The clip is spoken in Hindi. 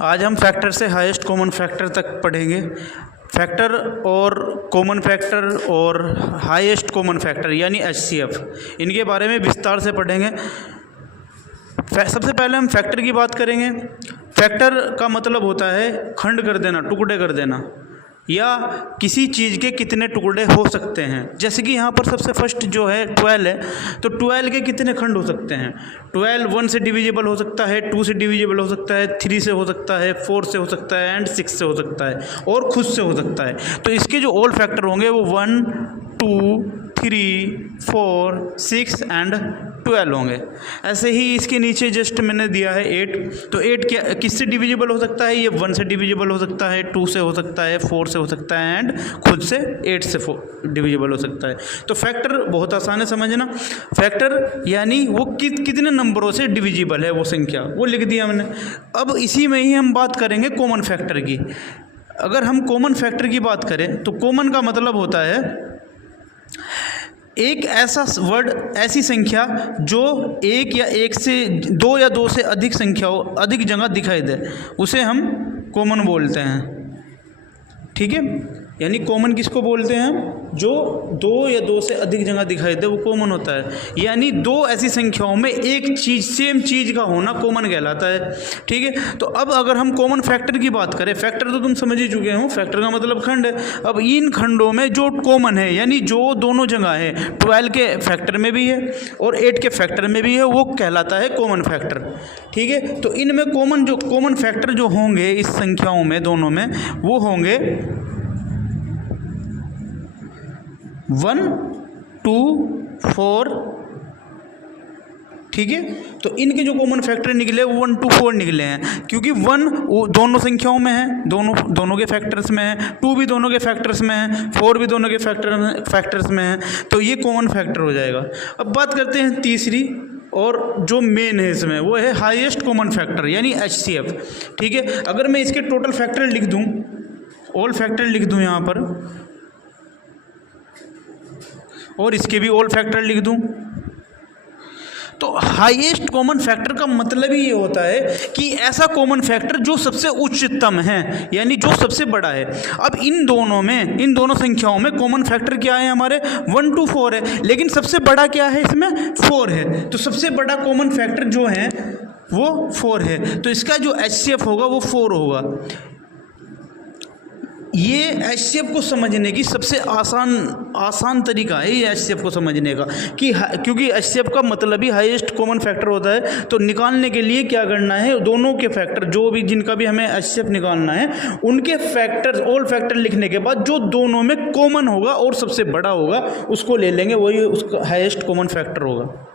आज हम फैक्टर से हाईएस्ट कॉमन फैक्टर तक पढ़ेंगे। फैक्टर और कॉमन फैक्टर और हाईएस्ट कॉमन फैक्टर यानी HCF, इनके बारे में विस्तार से पढ़ेंगे। सबसे पहले हम फैक्टर की बात करेंगे। फैक्टर का मतलब होता है खंड कर देना, टुकड़े कर देना, या किसी चीज़ के कितने टुकड़े हो सकते हैं। जैसे कि यहाँ पर सबसे फर्स्ट जो है 12 है, तो 12 के कितने खंड हो सकते हैं। 12 1 से डिविजिबल हो सकता है, 2 से डिविजिबल हो सकता है, 3 से हो सकता है, 4 से हो सकता है एंड 6 से हो सकता है और खुद से हो सकता है। तो इसके जो ऑल फैक्टर होंगे वो 1 2 3 4 6 एंड 12 होंगे। ऐसे ही इसके नीचे जस्ट मैंने दिया है 8, तो 8 क्या किससे डिविजिबल हो सकता है, ये 1 से डिविजिबल हो सकता है, 2 से हो सकता है, 4 से हो सकता है एंड खुद से 8 से डिविजिबल हो सकता है। तो फैक्टर बहुत आसान है समझना। फैक्टर यानी वो कितने नंबरों से डिविजिबल है वो संख्या, वो लिख दिया मैंने। अब इसी में ही हम बात करेंगे कॉमन फैक्टर की। अगर हम कॉमन फैक्टर की बात करें तो कॉमन का मतलब होता है एक ऐसा वर्ड, ऐसी संख्या जो एक या एक से दो या दो से अधिक संख्याओं अधिक जगह दिखाई दे, उसे हम कॉमन बोलते हैं। ठीक है, यानी कॉमन किसको बोलते हैं, जो दो या दो से अधिक जगह दिखाई दे वो कॉमन होता है। यानी दो ऐसी संख्याओं में एक चीज़, सेम चीज़ का होना कॉमन कहलाता है। ठीक है, तो अब अगर हम कॉमन फैक्टर की बात करें, फैक्टर तो तुम समझ ही चुके हो, फैक्टर का मतलब खंड है। अब इन खंडों में जो कॉमन है यानी जो दोनों जगह है, 12 के फैक्टर में भी है और 8 के फैक्टर में भी है, वो कहलाता है कॉमन फैक्टर। ठीक है, तो इनमें कॉमन फैक्टर जो होंगे इस संख्याओं में दोनों में, वो होंगे 1 2 4। ठीक है, तो इनके जो कॉमन फैक्टर निकले वो 1 2 4 निकले हैं, क्योंकि 1 दोनों संख्याओं में है, दोनों के फैक्टर्स में है, 2 भी दोनों के फैक्टर्स में है, 4 भी दोनों के फैक्टर्स में है, तो ये कॉमन फैक्टर हो जाएगा। अब बात करते हैं तीसरी और जो मेन है इसमें, वो है हाईएस्ट कॉमन फैक्टर यानी HCF। ठीक है, अगर मैं इसके टोटल फैक्टर लिख दूँ, ऑल फैक्टर लिख दूँ यहाँ पर, और इसके भी ऑल फैक्टर लिख दूं, तो हाईएस्ट कॉमन फैक्टर का मतलब ही ये होता है कि ऐसा कॉमन फैक्टर जो सबसे उच्चतम है, यानी जो सबसे बड़ा है। अब इन दोनों संख्याओं में कॉमन फैक्टर क्या है हमारे, 1 2 4 है, लेकिन सबसे बड़ा क्या है इसमें, 4 है। तो सबसे बड़ा कॉमन फैक्टर जो है वो 4 है, तो इसका जो HCF होगा वो 4 होगा। ये HCF को समझने की सबसे आसान तरीका है ये HCF को समझने का, कि क्योंकि HCF का मतलब ही हाईएस्ट कॉमन फैक्टर होता है। तो निकालने के लिए क्या करना है, दोनों के फैक्टर जो भी जिनका भी हमें HCF निकालना है, उनके फैक्टर ऑल फैक्टर लिखने के बाद जो दोनों में कॉमन होगा और सबसे बड़ा होगा उसको ले लेंगे, वही उसका हाईएस्ट कॉमन फैक्टर होगा।